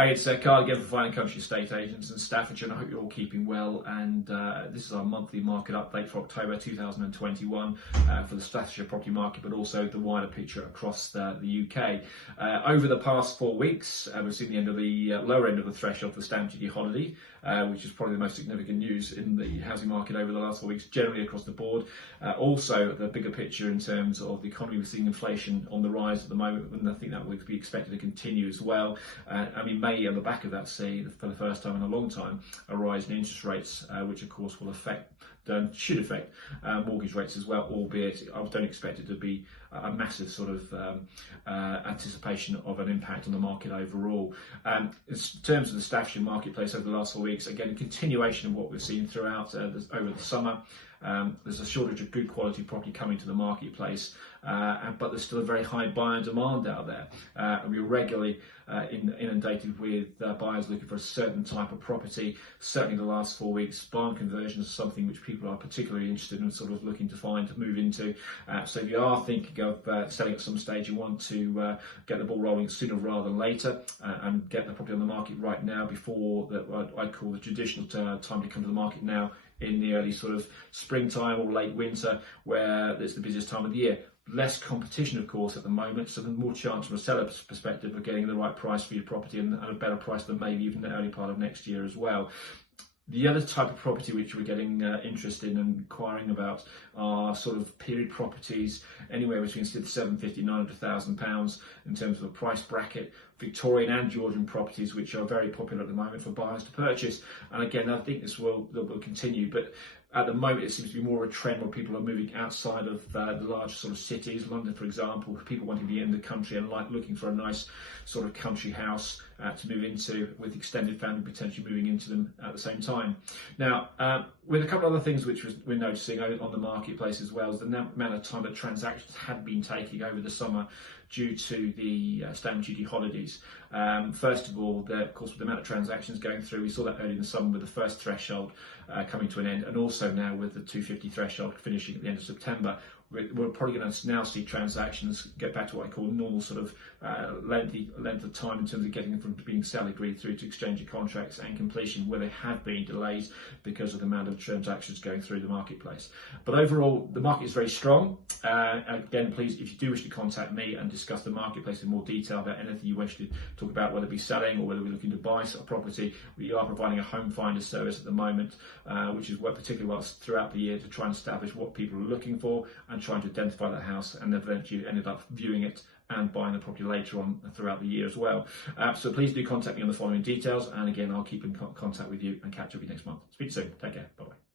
Hi, it's Karl again for Fine and Country Estate Agents in Staffordshire, and I hope you're all keeping well. And this is our monthly market update for October 2021 for the Staffordshire property market, but also the wider picture across the UK. Over the past 4 weeks, we've seen the end of the lower end of the threshold for stamp duty holiday, which is probably the most significant news in the housing market over the last 4 weeks, generally across the board. Also, the bigger picture in terms of the economy, we're seeing inflation on the rise at the moment, and I think that would be expected to continue as well. May on the back of that see, for the first time in a long time, a rise in interest rates, which of course will should affect mortgage rates as well, albeit I don't expect it to be a massive sort of anticipation of an impact on the market overall. In terms of the Staffordshire marketplace over the last 4 weeks, again, a continuation of what we've seen throughout over the summer. There's a shortage of good quality property coming to the marketplace, but there's still a very high buyer demand out there. And we're regularly inundated with buyers looking for a certain type of property. Certainly the last 4 weeks, barn conversions is something which people are particularly interested in, sort of looking to move into. So if you are thinking of selling at some stage, you want to get the ball rolling sooner rather than later, and get the property on the market right now before what I'd call the traditional time to come to the market now, in the early sort of springtime or late winter, where it's the busiest time of the year. Less competition, of course, at the moment, so there's more chance from a seller's perspective of getting the right price for your property, and a better price than maybe even the early part of next year as well. The other type of property which we're getting interested in and inquiring about are sort of period properties, anywhere between £750,000 and £900,000 in terms of a price bracket. Victorian and Georgian properties, which are very popular at the moment for buyers to purchase. And again, I think this will continue, but at the moment it seems to be more a trend where people are moving outside of the large sort of cities. London, for example, people wanting to be in the country and looking for a nice sort of country house to move into, with extended family potentially moving into them at the same time. Now, with a couple of other things which we're noticing on the marketplace as well, is the amount of time that transactions had been taking over the summer due to the stamp duty holidays. First of all, of course, with the amount of transactions going through, we saw that early in the summer with the first threshold coming to an end, and also now with the 250 threshold finishing at the end of September. We're probably going to now see transactions get back to what I call normal sort of length of time in terms of getting them from being sale agreed through to exchange of contracts and completion, where there have been delays because of the amount of transactions going through the marketplace. But overall, the market is very strong. Again, please, if you do wish to contact me and discuss the marketplace in more detail about anything you wish to talk about, whether it be selling or whether we're looking to buy a property, we are providing a home finder service at the moment, which is particularly well throughout the year, to try and establish what people are looking for and trying to identify that house, and eventually ended up viewing it and buying the property later on throughout the year as well. So please do contact me on the following details, and again, I'll keep in contact with you and catch up with you next month. Speak soon. Take care. Bye bye.